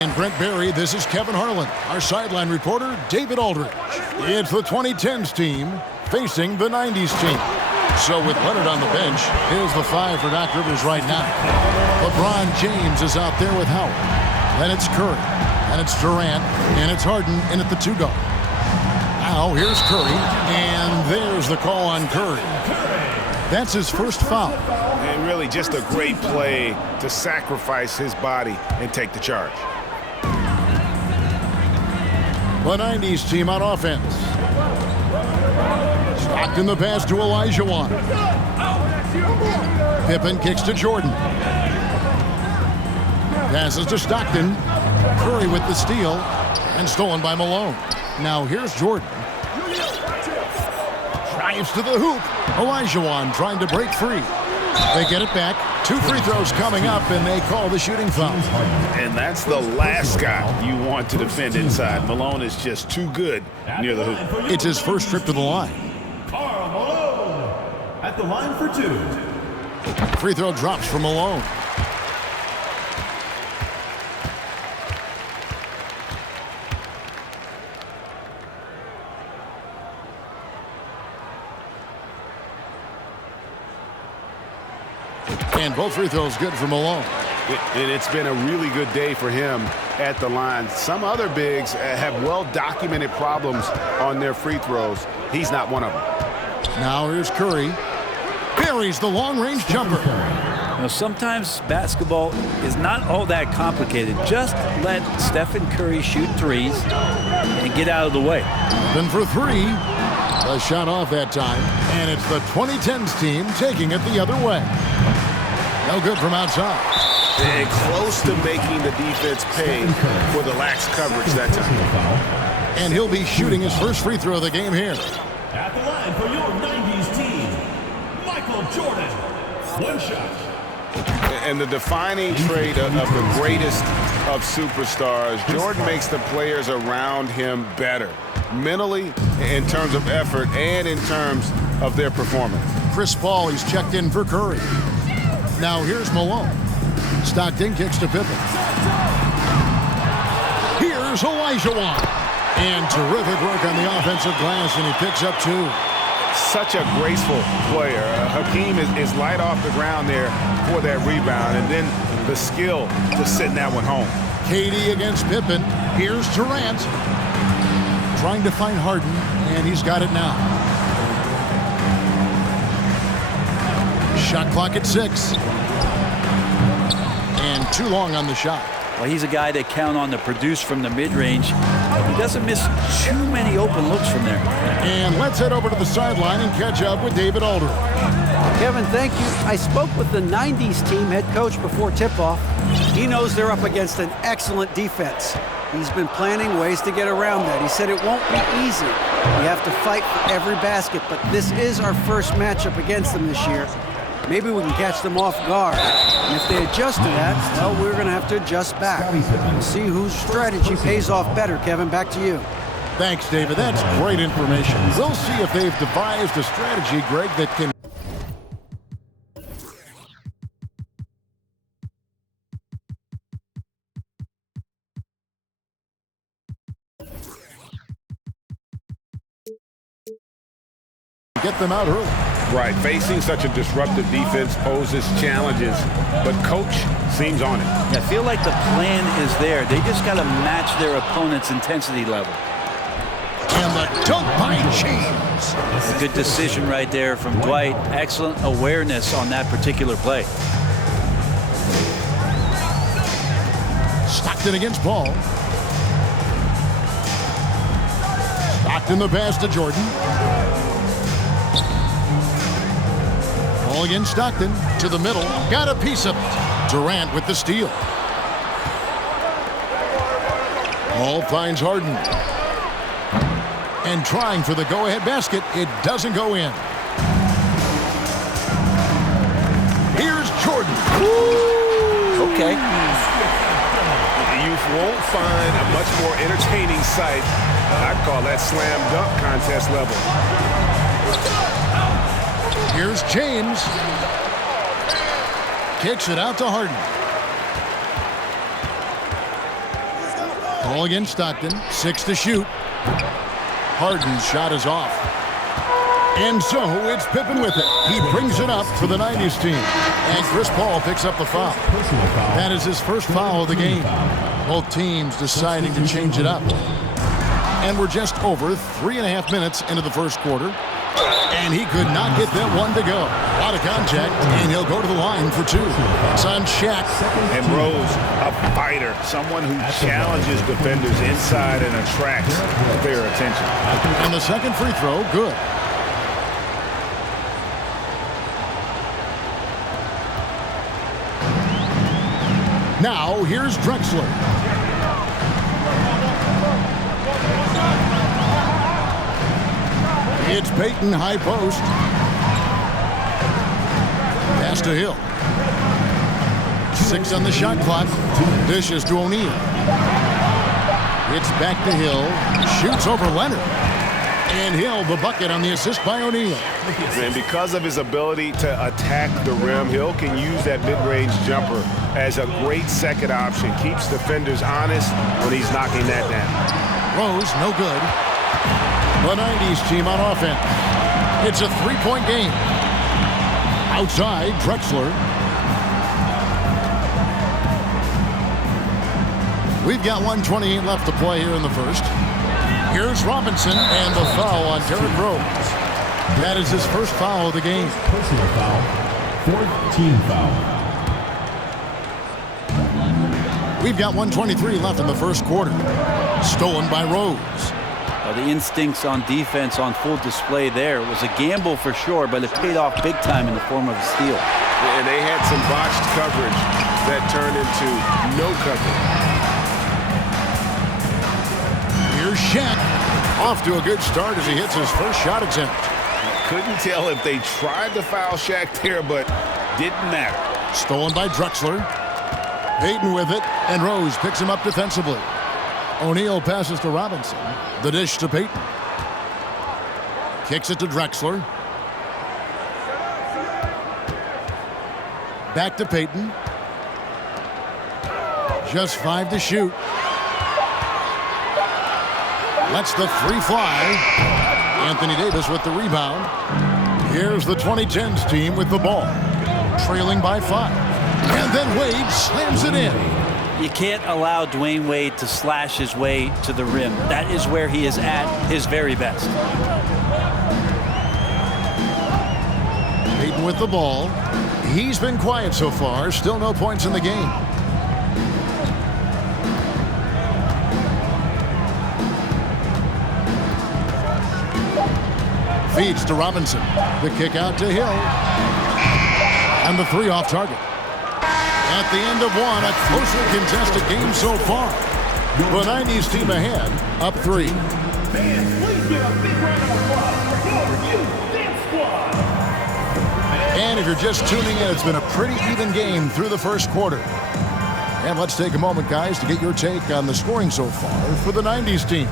And Brent Barry, this is Kevin Harlan. Our sideline reporter, David Aldridge. It's the 2010s team facing the 90s team. So with Leonard on the bench, here's the five for Doc Rivers right now. LeBron James is out there with Howard. Then it's Curry. And it's Durant. And it's Harden in at the two guard. Now here's Curry. And there's the call on Curry. That's his first foul. And really just a great play to sacrifice his body and take the charge. The 90s team on offense. Stockton the pass to Olajuwon. Pippen kicks to Jordan. Passes to Stockton. Curry with the steal. And stolen by Malone. Now here's Jordan. Drives to the hoop. Olajuwon trying to break free. They get it back. 2 free throws coming up, and they call the shooting foul. And that's the last guy you want to defend inside. Malone is just too good near the hoop. It's his first trip to the line. Karl Malone at the line for 2. Free throw drops for Malone. And both free throws good for Malone. And it's been a really good day for him at the line. Some other bigs have well-documented problems on their free throws. He's not one of them. Now here's Curry. Buries the long-range jumper. Now, sometimes basketball is not all that complicated. Just let Stephen Curry shoot threes and get out of the way. Then for 3. A shot off that time. And it's the 2010s team taking it the other way. No good from outside. And close to making the defense pay for the lax coverage that time. And he'll be shooting his first free throw of the game here. At the line for your 90s team, Michael Jordan. 1 shot. And the defining trait of the greatest of superstars, Jordan makes the players around him better. Mentally, in terms of effort, and in terms of their performance. Chris Paul, he's checked in for Curry. Now here's Malone. Stockton kicks to Pippen. Here's Olajuwon. And terrific work on the offensive glass, and he picks up 2. Such a graceful player. Hakeem is light off the ground there for that rebound, and then the skill to send that one home. KD against Pippen. Here's Durant. Trying to find Harden, and he's got it now. Shot clock at 6. And too long on the shot. Well, he's a guy that count on to produce from the mid-range. He doesn't miss too many open looks from there. And let's head over to the sideline and catch up with David Aldridge. Kevin, thank you. I spoke with the 90s team head coach before tip-off. He knows they're up against an excellent defense. He's been planning ways to get around that. He said it won't be easy. We have to fight for every basket, but this is our first matchup against them this year. Maybe we can catch them off guard. And if they adjust to that, well, we're going to have to adjust back. We'll see whose strategy pays off better. Kevin, back to you. Thanks, David. That's great information. We'll see if they've devised a strategy, Greg, that can... get them out early. Right, facing such a disruptive defense poses challenges, but coach seems on it. I feel like the plan is there. They just got to match their opponent's intensity level. And the dunk by James. A good decision right there from Dwight. Excellent awareness on that particular play. Stockton against Paul. Stockton the pass to Jordan. Ball against Stockton to the middle. Got a piece of it. Durant with the steal. Paul finds Harden. And trying for the go-ahead basket. It doesn't go in. Here's Jordan. Woo! Okay. You won't find a much more entertaining sight. I'd call that slam dunk contest level. Here's James. Kicks it out to Harden. Ball against Stockton. 6 to shoot. Harden's shot is off. And so it's Pippen with it. He brings it up for the 90s team. And Chris Paul picks up the foul. That is his first foul of the game. Both teams deciding to change it up. And we're just over 3.5 minutes into the first quarter. And he could not get that one to go. Out of contact, and he'll go to the line for 2. It's on Shaq. And Rose, a fighter, someone who challenges defenders inside and attracts their attention. And the second free throw, good. Now, here's Drexler. It's Payton, high post. Pass to Hill. 6 on the shot clock. Dishes to O'Neal. It's back to Hill. Shoots over Leonard. And Hill, the bucket on the assist by O'Neal. And because of his ability to attack the rim, Hill can use that mid-range jumper as a great second option. Keeps defenders honest when he's knocking that down. Rose, no good. The 90s team on offense. It's a 3-point game. Outside, Drexler. We've got 1:28 left to play here in the first. Here's Robinson and the foul on Derrick Rose. That is his first foul of the game. Personal foul. 4th team foul. We've got 1:23 left in the first quarter. Stolen by Rose. The instincts on defense on full display there. It was a gamble for sure, but it paid off big time in the form of a steal. And they had some botched coverage that turned into no coverage. Here's Shaq. Off to a good start as he hits his first shot attempt. Couldn't tell if they tried to foul Shaq there, but didn't matter. Stolen by Drexler. Payton with it, and Rose picks him up defensively. O'Neal passes to Robinson. The dish to Payton. Kicks it to Drexler. Back to Payton. Just 5 to shoot. Lets the 3 fly. Anthony Davis with the rebound. Here's the 2010s team with the ball. Trailing by 5. And then Wade slams it in. You can't allow Dwayne Wade to slash his way to the rim. That is where he is at his very best. Payton with the ball. He's been quiet so far. Still no points in the game. Feeds to Robinson. The kick out to Hill. And the 3 off target. At the end of one, a closely contested game so far. The 90s team ahead, up 3. Fans, please give a big round of applause for your youth dance squad. And if you're just tuning in, it's been a pretty even game through the first quarter. And let's take a moment, guys, to get your take on the scoring so far for the 90s team.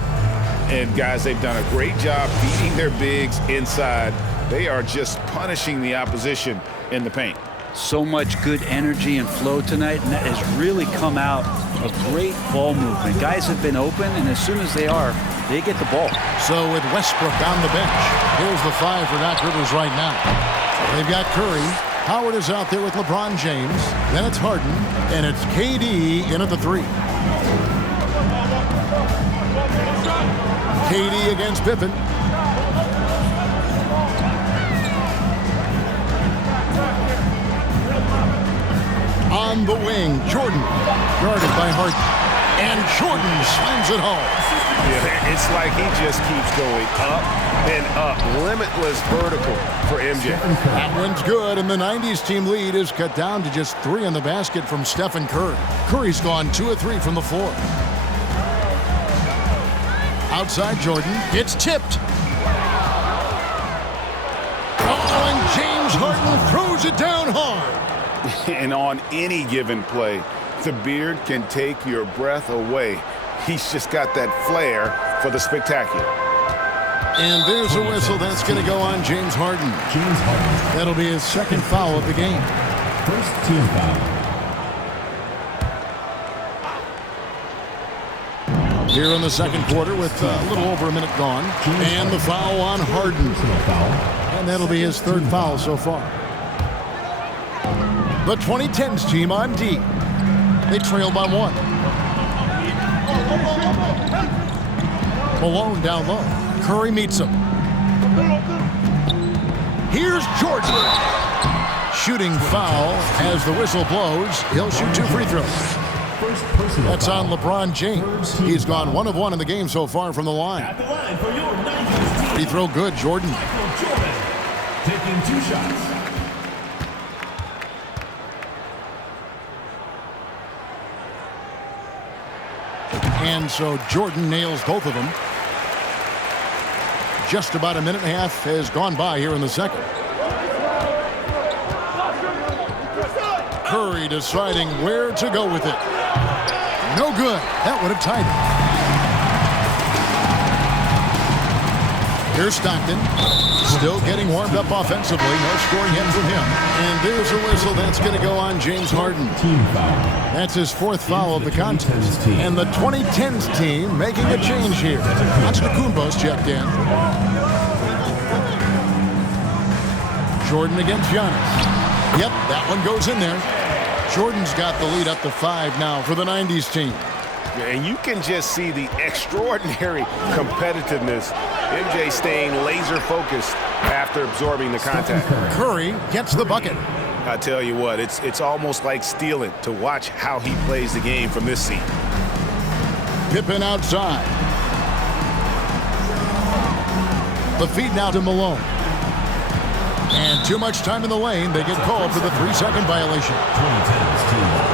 And guys, they've done a great job beating their bigs inside. They are just punishing the opposition in the paint. So much good energy and flow tonight, and that has really come out of great ball movement. Guys have been open, and as soon as they are, they get the ball. So with Westbrook on the bench, here's the 5 for Doc Rivers right now. They've got Curry. Howard is out there with LeBron James. Then it's Harden, and it's KD in at the 3. KD against Pippen. On the wing, Jordan, guarded by Harden. And Jordan slams it home. Yeah, it's like he just keeps going up and up. Limitless vertical for MJ. That one's good, and the 90s team lead is cut down to just 3 on the basket from Stephen Curry. Curry's gone 2 of 3 from the floor. Outside Jordan, it's tipped. Oh, and James Harden throws it down hard. And on any given play, the beard can take your breath away. He's just got that flair for the spectacular. And there's a whistle that's going to go on James Harden. James Harden. That'll be his second foul of the game. 1st team foul. here in the second quarter with a little over a minute gone. And the foul on Harden. And that'll be his third foul so far. The 2010s team on D. They trail by 1. Malone down low. Curry meets him. Here's Jordan. Shooting foul as the whistle blows. He'll shoot 2 free throws. That's on LeBron James. He's gone 1 of 1 in the game so far from the line. At the line for your 90s team, Free throw good, Jordan. Michael Jordan, taking 2 shots. And so Jordan nails both of them. Just about a minute and a half has gone by here in the second. Curry deciding where to go with it. No good. That would have tied it. Here's Stockton. Still getting warmed up offensively. No scoring hit from him. And there's a whistle that's going to go on James Harden. That's his 4th foul of the contest. And the 2010s team making a change here. Antetokounmpo's checked in. Jordan against Giannis. Yep, that one goes in there. Jordan's got the lead up to 5 now for the 90s team. And you can just see the extraordinary competitiveness. MJ staying laser focused after absorbing the contact. Curry gets the bucket. I tell you what, it's almost like stealing to watch how he plays the game from this seat. Pippen outside. The feed now to Malone. And too much time in the lane. They get called for the 3-second violation. 2010s team.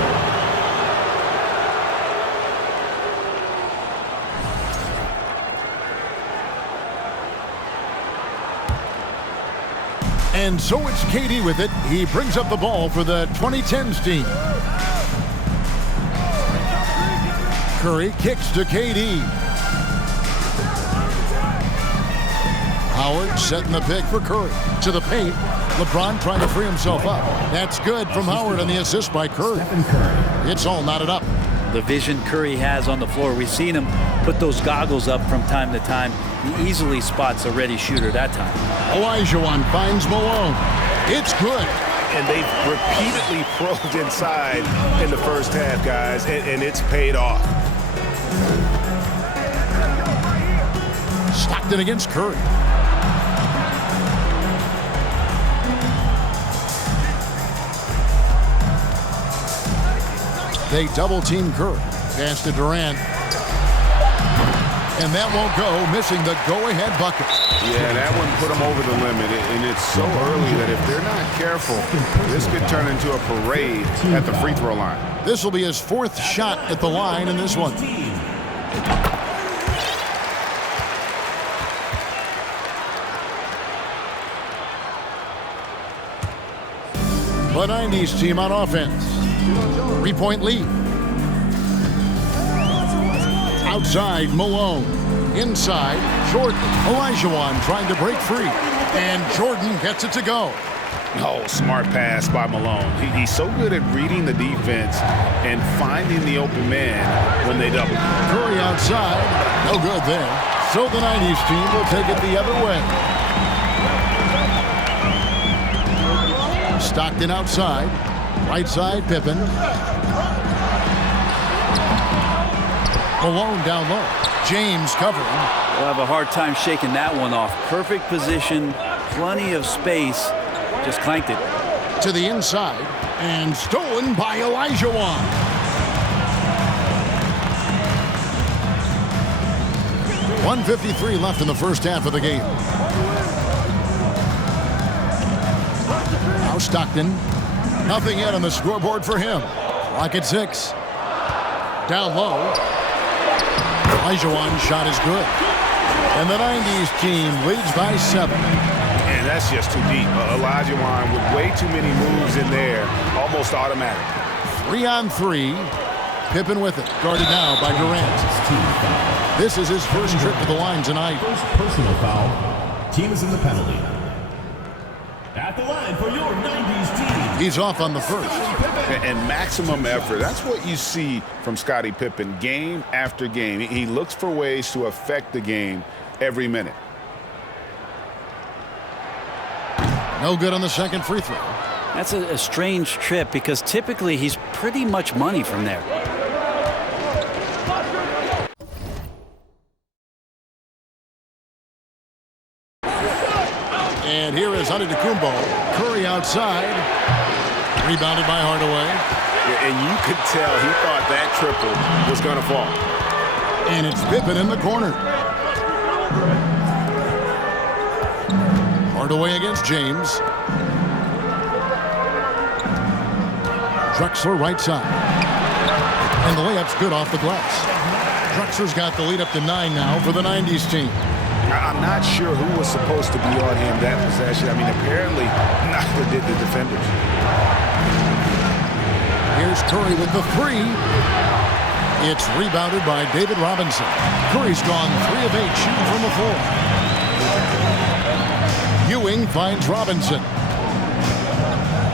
And so it's KD with it. He brings up the ball for the 2010s team. Curry kicks to KD. Howard setting the pick for Curry. To the paint. LeBron trying to free himself up. That's good from Howard on the assist by Curry. It's all knotted up. The vision Curry has on the floor. We've seen him put those goggles up from time to time. He easily spots a ready shooter that time. Olajuwon finds Malone. It's good. And they've repeatedly probed inside in the first half, guys, and it's paid off. Stockton against Curry. They double-team Curry. Pass to Durant. And that won't go, missing the go-ahead bucket. Yeah, that one put them over the limit, and it's so early that if they're not careful, this could turn into a parade at the free throw line. This will be his 4th shot at the line in this one. The 90s team on offense. 3-point lead. Outside, Malone. Inside, Jordan. Olajuwon trying to break free. And Jordan gets it to go. Oh, smart pass by Malone. He's so good at reading the defense and finding the open man when they double. Curry outside. No good there. So the 90s team will take it the other way. Stockton outside. Right side, Pippen. Malone down low. James covering. We'll have a hard time shaking that one off. Perfect position, plenty of space. Just clanked it. To the inside. And stolen by Olajuwon. .153 left in the first half of the game. Now Stockton. Nothing yet on the scoreboard for him. Clock at 6. Down low. Olajuwon's shot is good. And the 90s team leads by 7. And that's just too deep. Olajuwon with way too many moves in there. Almost automatic. 3-on-3. Pippen with it. Guarded now by Durant. This is his first trip to the line tonight. First personal foul. Team is in the penalty. At the line for your 90s team, He's off on the first. And maximum effort. That's what you see from Scottie Pippen game after game. He looks for ways to affect the game every minute. No good on the second free throw. That's a strange trip because typically he's pretty much money from there. And here is Antetokounmpo. Curry outside. Rebounded by Hardaway. And you could tell he thought that triple was going to fall. And it's Pippen in the corner. Hardaway against James. Drexler right side. And the layup's good off the glass. Drexler's got the lead up to 9 now for the 90s team. I'm not sure who was supposed to be on him that possession. I mean, apparently neither did the defenders. Here's Curry with the three. It's rebounded by David Robinson. Curry's gone 3 of 8 shooting from the floor. Ewing finds Robinson.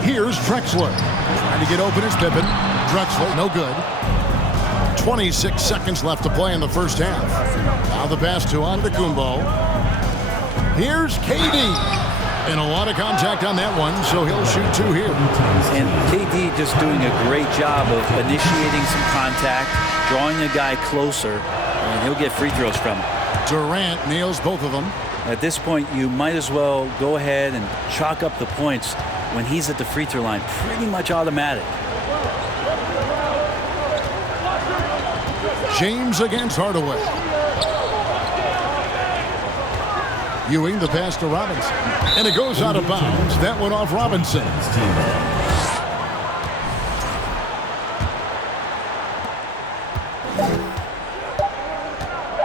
Here's Drexler. Trying to get open is Pippen. Drexler, no good. 26 seconds left to play in the first half. Now the pass to Antetokounmpo. Here's KD. And a lot of contact on that one, so he'll shoot 2 here. And KD just doing a great job of initiating some contact, drawing a guy closer, and he'll get free throws from him. Durant nails both of them. At this point, you might as well go ahead and chalk up the points when he's at the free throw line. Pretty much automatic. James against Hardaway. Ewing the pass to Robinson. And it goes out of bounds. That one off Robinson.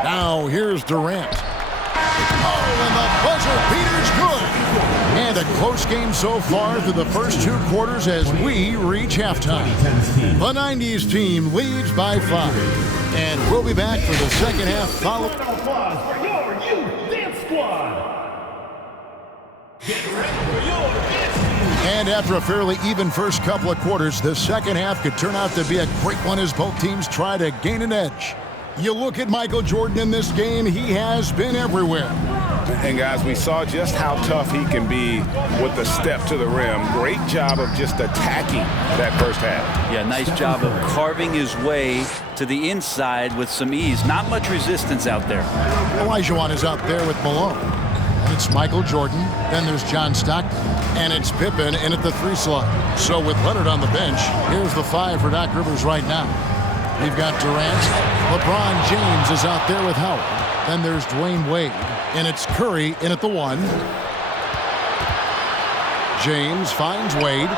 Now here's Durant. Oh, and the buzzer beater's good. And a close game so far through the first 2 quarters as we reach halftime. The 90s team leads by 5. And we'll be back for the second half following. Applause for your youth dance squad. Get ready for your dance team. And after a fairly even first couple of quarters, the second half could turn out to be a great one as both teams try to gain an edge. You look at Michael Jordan in this game, he has been everywhere. And guys, we saw just how tough he can be with the step to the rim. Great job of just attacking that first half. Yeah, nice job of carving his way to the inside with some ease. Not much resistance out there. Olajuwon is out there with Malone. And it's Michael Jordan. Then there's John Stockton. And it's Pippen in at the 3 slot. So with Leonard on the bench, here's the 5 for Doc Rivers right now. We've got Durant. LeBron James is out there with Howard. Then there's Dwayne Wade. And it's Curry in at the 1. James finds Wade.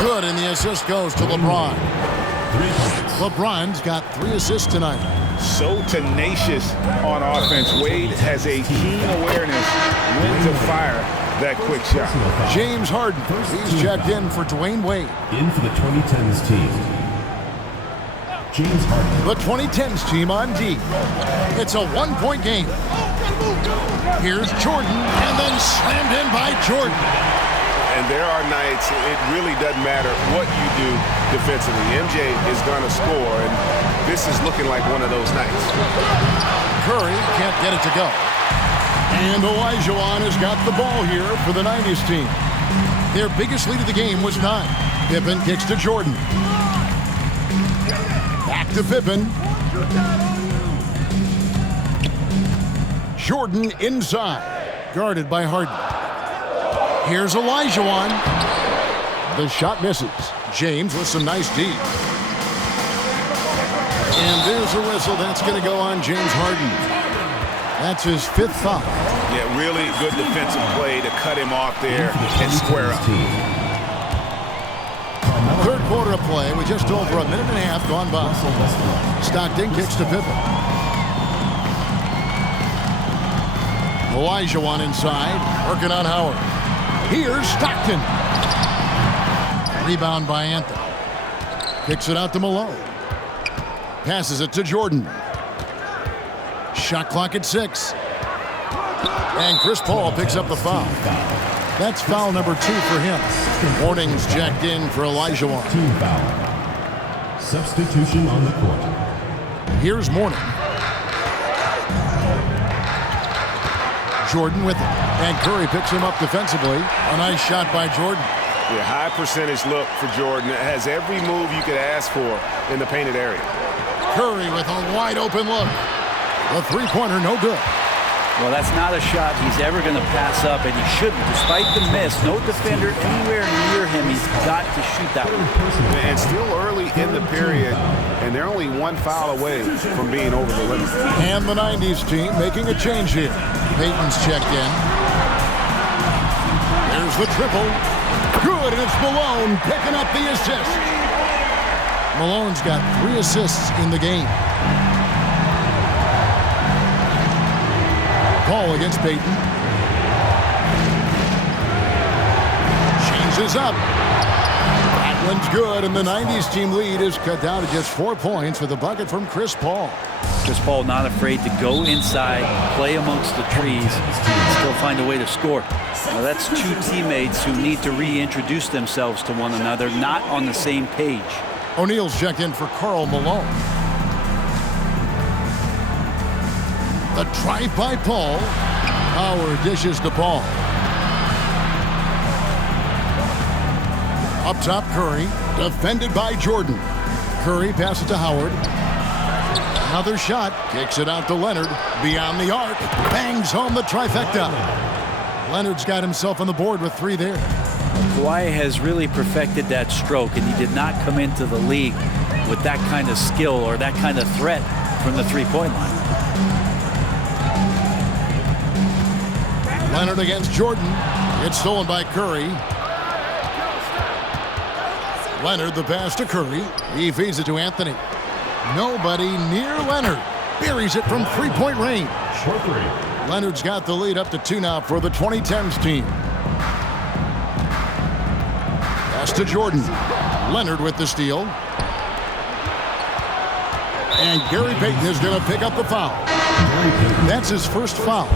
Good, and the assist goes to LeBron. LeBron's got 3 assists tonight. So tenacious on offense. Wade has a keen awareness when to fire that quick shot. James Harden, he's checked in for Dwayne Wade. In for the 2010s team, James Harden. The 2010s team on D. It's a 1-point game. Here's Jordan, and then slammed in by Jordan. And there are nights it really doesn't matter what you do defensively. MJ is going to score, and this is looking like one of those nights. Curry can't get it to go. And Olajuwon has got the ball here for the 90s team. Their biggest lead of the game was 9. Pippen kicks to Jordan. Back to Pippen. Jordan inside, guarded by Harden. Here's Olajuwon. The shot misses. James with some nice D. And there's a whistle. That's going to go on James Harden. That's his 5th foul. Yeah, really good defensive play to cut him off there and square up. Third quarter of play with just over a minute and a half gone by. Stockton kicks to Pippen. Olajuwon inside, working on Howard. Here's Stockton. Rebound by Anthony. Kicks it out to Malone. Passes it to Jordan. Shot clock at 6. And Chris Paul picks up the foul. That's foul number 2 for him. Warnings checked in for Olajuwon. Team foul. Substitution on the court. Here's Mourning. Jordan with it. And Curry picks him up defensively. A nice shot by Jordan. Yeah, high percentage look for Jordan. It has every move you could ask for in the painted area. Curry with a wide open look. The three-pointer no good. Well, that's not a shot he's ever going to pass up, and he shouldn't. Despite the miss, no defender anywhere near him. He's got to shoot that one. And still early in the period, and they're only one foul away from being over the limit. And the 90s team making a change here. Payton's checked in. There's the triple. Good, and it's Malone picking up the assist. Malone's got 3 assists in the game. Ball against Payton. Changes up. That one's good, and the 90s team lead is cut down to just 4 points with a bucket from Chris Paul. Chris Paul not afraid to go inside, play amongst the trees, and still find a way to score. Now that's 2 teammates who need to reintroduce themselves to one another, not on the same page. O'Neal's checked in for Karl Malone. The drive by Paul. Howard dishes to Paul. Up top, Curry. Defended by Jordan. Curry passes to Howard. Another shot. Kicks it out to Leonard. Beyond the arc. Bangs home the trifecta. Leonard's got himself on the board with 3 there. Kawhi has really perfected that stroke, and he did not come into the league with that kind of skill or that kind of threat from the three-point line. Leonard against Jordan. It's stolen by Curry. Leonard the pass to Curry. He feeds it to Anthony. Nobody near Leonard. Buries it from 3-point range. Leonard's got the lead up to 2 now for the 2010s team. Pass to Jordan. Leonard with the steal. And Gary Payton is going to pick up the foul. That's his first foul.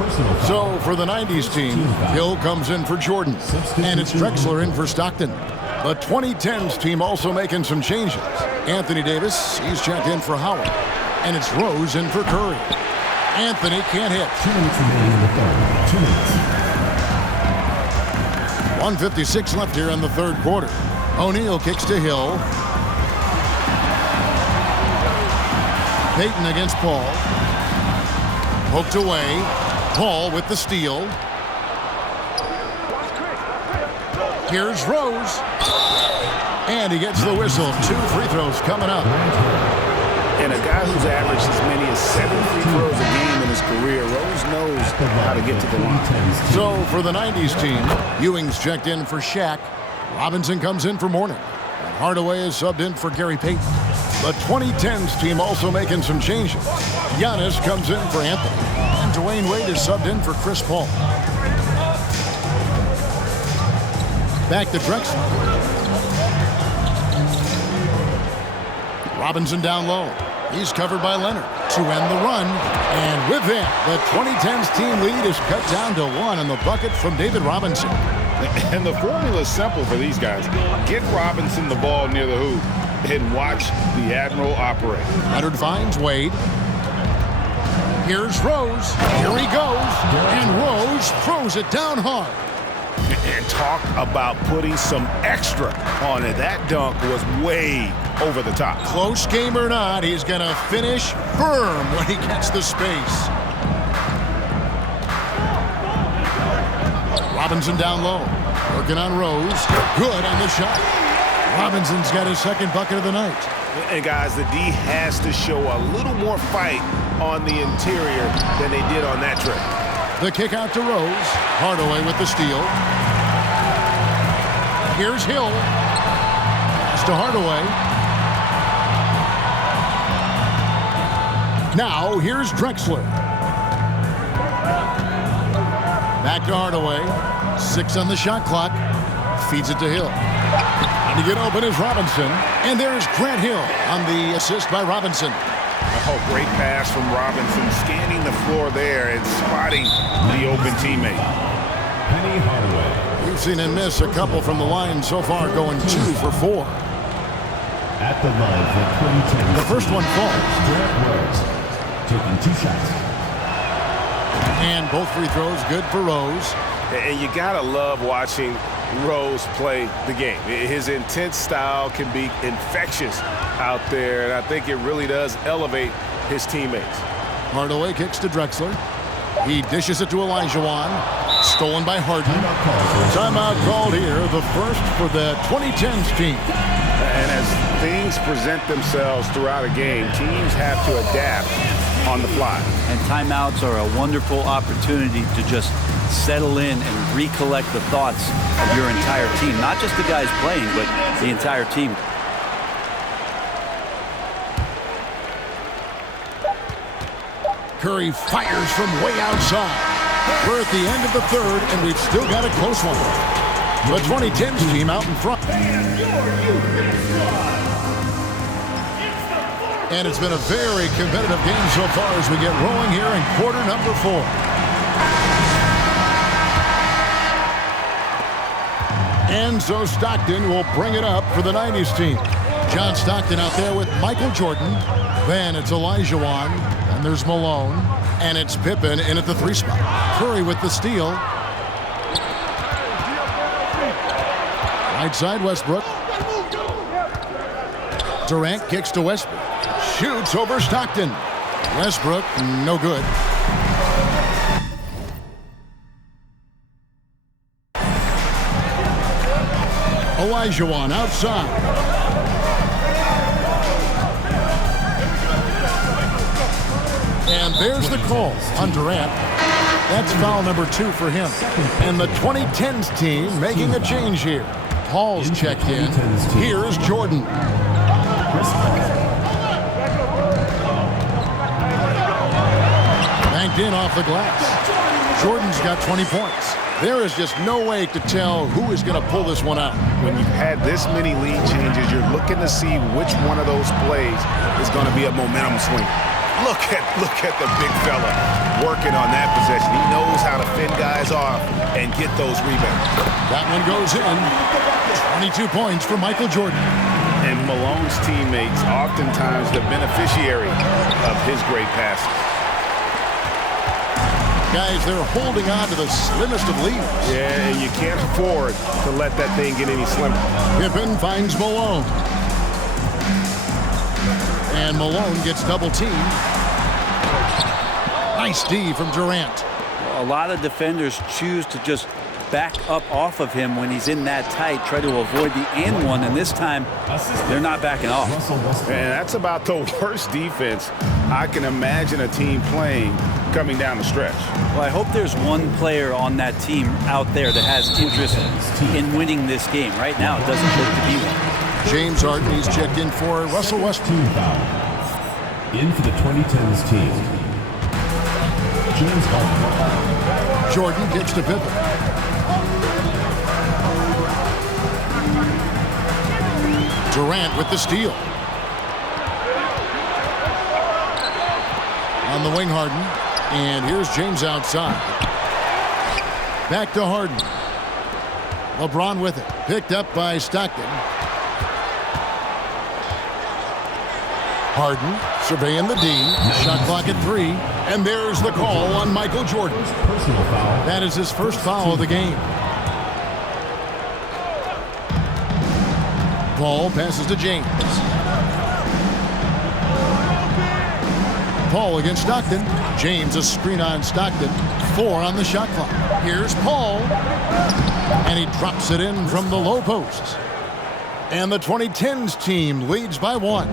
So for the 90s team, Hill comes in for Jordan. And it's Drexler in for Stockton. The 2010s team also making some changes. Anthony Davis, he's checked in for Howard. And it's Rose in for Curry. Anthony can't hit. 2 minutes remaining in the third. 2 minutes. 1:56 left here in the third quarter. O'Neal kicks to Hill. Payton against Paul. Poked away. Paul with the steal. Here's Rose. And he gets the whistle. 2 free throws coming up. And a guy who's averaged as many as 7 free throws a game in his career, Rose knows how to get to the line. So for the 90s team, Ewing's checked in for Shaq. Robinson comes in for Mourning. And Hardaway is subbed in for Gary Payton. The 2010s team also making some changes. Giannis comes in for Anthony. And Dwayne Wade is subbed in for Chris Paul. Back to Drexler. Robinson down low. He's covered by Leonard to end the run. And with him, the 2010s team lead is cut down to 1 on the bucket from David Robinson. And the formula is simple for these guys. Get Robinson the ball near the hoop and watch the Admiral operate. Leonard finds Wade. Here's Rose. Here he goes. And Rose throws it down hard. And talk about putting some extra on it. That dunk was way over the top. Close game or not, he's going to finish firm when he gets the space. Robinson down low. Working on Rose. Good on the shot. Robinson's got his second bucket of the night. And guys, the D has to show a little more fight on the interior than they did on that trip. The kick out to Rose. Hardaway with the steal. Here's Hill. Pass to Hardaway. Now here's Drexler. Back to Hardaway. 6 on the shot clock. Feeds it to Hill. And to get open is Robinson. And there's Grant Hill on the assist by Robinson. Oh, great pass from Robinson, scanning the floor there and spotting the open teammate. Penny Hardaway. We've seen him miss a couple from the line so far, going 2 for 4. At the line for 2010. The first one falls. Derrick Rose taking 2 shots. And both free throws good for Rose. And you got to love watching Rose play the game. His intense style can be infectious out there, and I think it really does elevate his teammates. Hardaway kicks to Drexler. He dishes it to Olajuwon. Stolen by Harden. Timeout called here, the first for the 2010s team. And as things present themselves throughout a game, teams have to adapt on the fly. And timeouts are a wonderful opportunity to just settle in and recollect the thoughts of your entire team. Not just the guys playing, but the entire team. Curry fires from way outside. We're at the end of the third, and we've still got a close one. The 2010s team out in front. And it's been a very competitive game so far as we get rolling here in quarter number 4. And so Stockton will bring it up for the 90s team. John Stockton out there with Michael Jordan. Then it's Olajuwon. And there's Malone. And it's Pippen in at the 3 spot. Curry with the steal. Right side, Westbrook. Durant kicks to Westbrook. Shoots over Stockton. Westbrook, no good. Olajuwon outside. And there's the call on Durant. That's foul number 2 for him. And the 2010s team making a change here. Paul's checked in. Here's Jordan. Banked in off the glass. Jordan's got 20 points. There is just no way to tell who is going to pull this one out. When you've had this many lead changes, you're looking to see which one of those plays is going to be a momentum swing. Look at the big fella working on that possession. He knows how to fend guys off and get those rebounds. That one goes in. 22 points for Michael Jordan. And Malone's teammates oftentimes the beneficiary of his great passes. Guys, they're holding on to the slimmest of leads. Yeah, and you can't afford to let that thing get any slimmer. Pippen finds Malone. And Malone gets double teamed. Nice D from Durant. A lot of defenders choose to just back up off of him when he's in that tight, try to avoid the and one, and this time they're not backing off. And that's about the worst defense I can imagine a team playing coming down the stretch. Well, I hope there's one player on that team out there that has interest in winning this game. Right now, it doesn't look to be one. James Harden, he's checked in for Russell Westbrook. In for the 2010s team, James Harden. Jordan kicks to Pippen. Durant with the steal. On the wing, Harden. And here's James outside. Back to Harden. LeBron with it. Picked up by Stockton. Harden surveying the D. Shot clock at 3. And there's the call on Michael Jordan. Personal foul. That is his first foul of the game. Paul passes to James. Paul against Stockton. James a screen on Stockton. 4 on the shot clock. Here's Paul. And he drops it in from the low post. And the 2010s team leads by 1.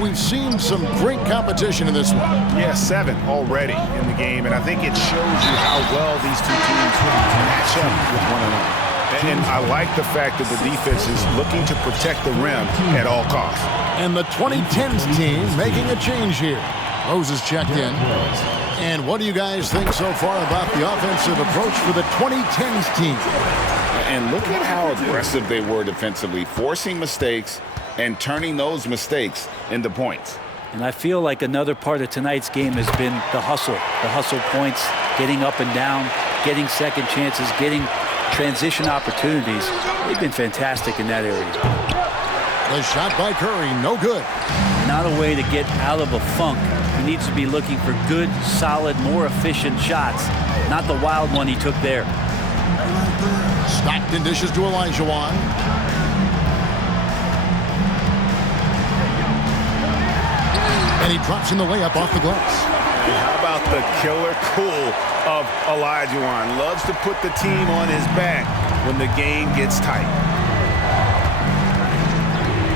We've seen some great competition in this one. Yeah, 7 already in the game, and I think it shows you how well these two teams match up with one another. And I like the fact that the defense is looking to protect the rim at all costs. And the 2010s team making a change here. Rose is checked in. And what do you guys think so far about the offensive approach for the 2010s team? And look at how aggressive they were defensively, forcing mistakes and turning those mistakes into points. And I feel like another part of tonight's game has been the hustle points, getting up and down, getting second chances, getting transition opportunities, they've been fantastic in that area. The shot by Curry, no good. Not a way to get out of a funk. He needs to be looking for good, solid, more efficient shots, not the wild one he took there. Stockton dishes to Olajuwon. And he drops in the layup off the glass. And how about the killer cool of Olajuwon? Loves to put the team on his back when the game gets tight.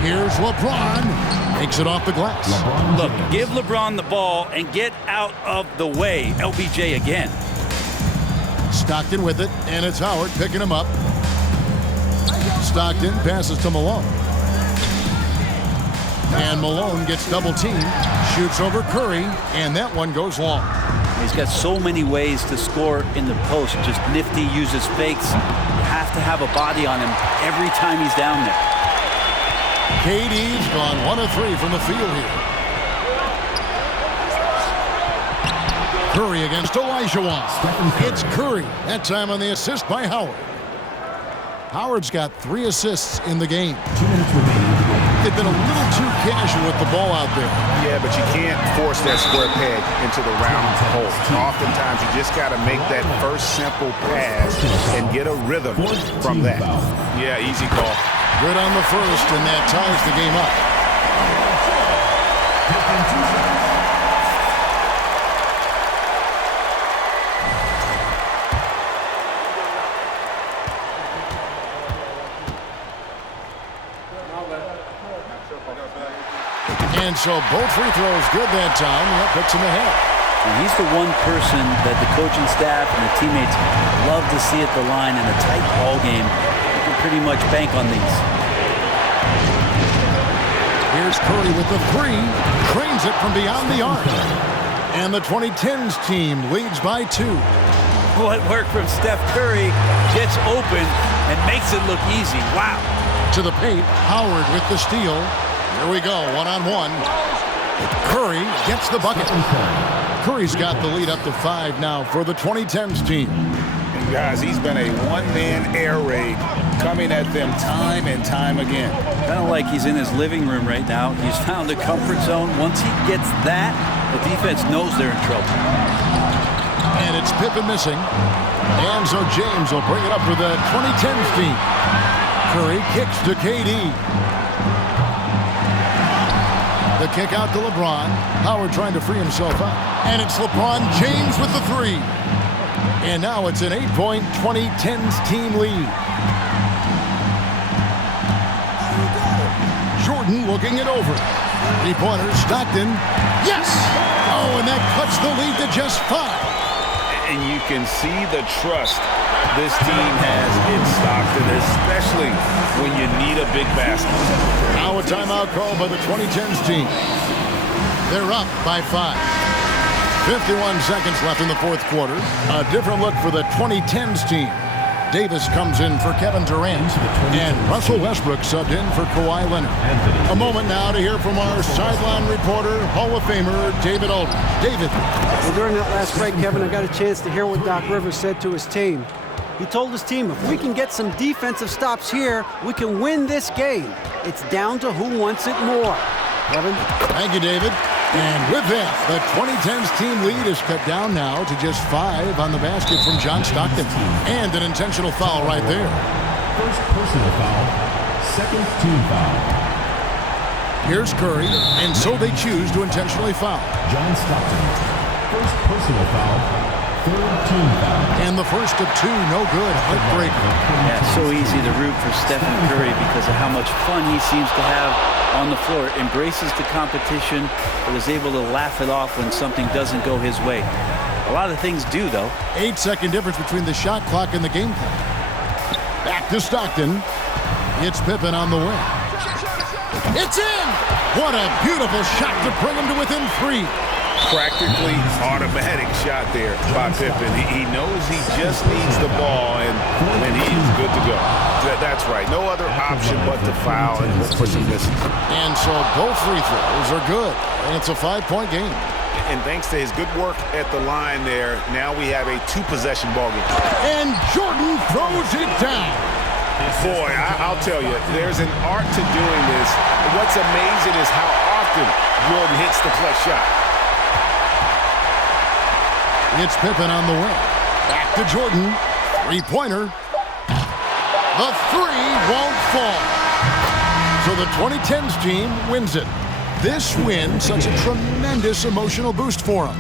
Here's LeBron. Makes it off the glass. Look, give LeBron the ball and get out of the way. LBJ again. Stockton with it, and it's Howard picking him up. Stockton passes to Malone. And Malone gets double teamed, shoots over Curry, and that one goes long. He's got so many ways to score in the post. Just nifty, uses fakes. You have to have a body on him every time he's down there. KD's gone 1 of 3 from the field here. Curry against Olajuwon. It's Curry, that time on the assist by Howard. Howard's got 3 assists in the game. 2 minutes remaining. They've been a little too casual with the ball out there. Yeah, but you can't force that square peg into the round hole. Oftentimes, you just got to make that first simple pass and get a rhythm from that. Yeah, easy call. Good on the first, and that ties the game up. And so both free throws good that time. That puts him ahead. And he's the one person that the coaching staff and the teammates love to see at the line in a tight ball game. You can pretty much bank on these. Here's Curry with the 3. Trains it from beyond the arc. And the 2010s team leads by 2. What work from Steph Curry, gets open and makes it look easy. Wow. To the paint, Howard with the steal. Here we go, one-on-one. Curry gets the bucket. Curry's got the lead up to 5 now for the 2010s team. And guys, he's been a one-man air raid coming at them time and time again. Kind of like he's in his living room right now. He's found a comfort zone. Once he gets that, the defense knows they're in trouble. And it's Pippen missing. And so James will bring it up for the 2010s team. Curry kicks to KD. The kick out to LeBron. Howard trying to free himself up. And it's LeBron James with the 3. And now it's an 8-point 2010s team lead. Jordan looking it over. 3-pointer, Stockton. Yes! Oh, and that cuts the lead to just 5. And you can see the trust this team has in Stockton, especially when you need a big basket. Now a timeout called by the 2010s team. They're up by 5. 51 seconds left in the fourth quarter. A different look for the 2010s team. Davis comes in for Kevin Durant, and Russell Westbrook subbed in for Kawhi Leonard. A moment now to hear from our sideline reporter, Hall of Famer David Aldridge. David. Well, during that last break, Kevin, I got a chance to hear what Doc Rivers said to his team. He told his team, if we can get some defensive stops here, we can win this game. It's down to who wants it more. Kevin? Thank you, David. And with that, the 2010s team lead is cut down now to just 5 on the basket from John Stockton. And an intentional foul right there. First personal foul. Second team foul. Here's Curry, and so they choose to intentionally foul. John Stockton. First personal foul. Third team foul. And the first of 2, no good. Heartbreaker. Yeah, so easy to root for Stephen Curry because of how much fun he seems to have on the floor. Embraces the competition, but is able to laugh it off when something doesn't go his way. A lot of things do, though. 8-second difference between the shot clock and the game clock. Back to Stockton. It's Pippen on the wing. It's in! What a beautiful shot to bring him to within 3. Practically automatic shot there by Pippen. He knows he just needs the ball, and he is good to go. That's right. No other option but to foul and look for some misses. And so both free throws are good. And it's a 5-point game. And thanks to his good work at the line there, now we have a 2-possession ball game. And Jordan throws it down. Boy, I'll tell you, there's an art to doing this. What's amazing is how often Jordan hits the clutch shot. It's Pippen on the wing. Back to Jordan. Three-pointer. The three won't fall. So the 2010s team wins it. This win, such a tremendous emotional boost for them.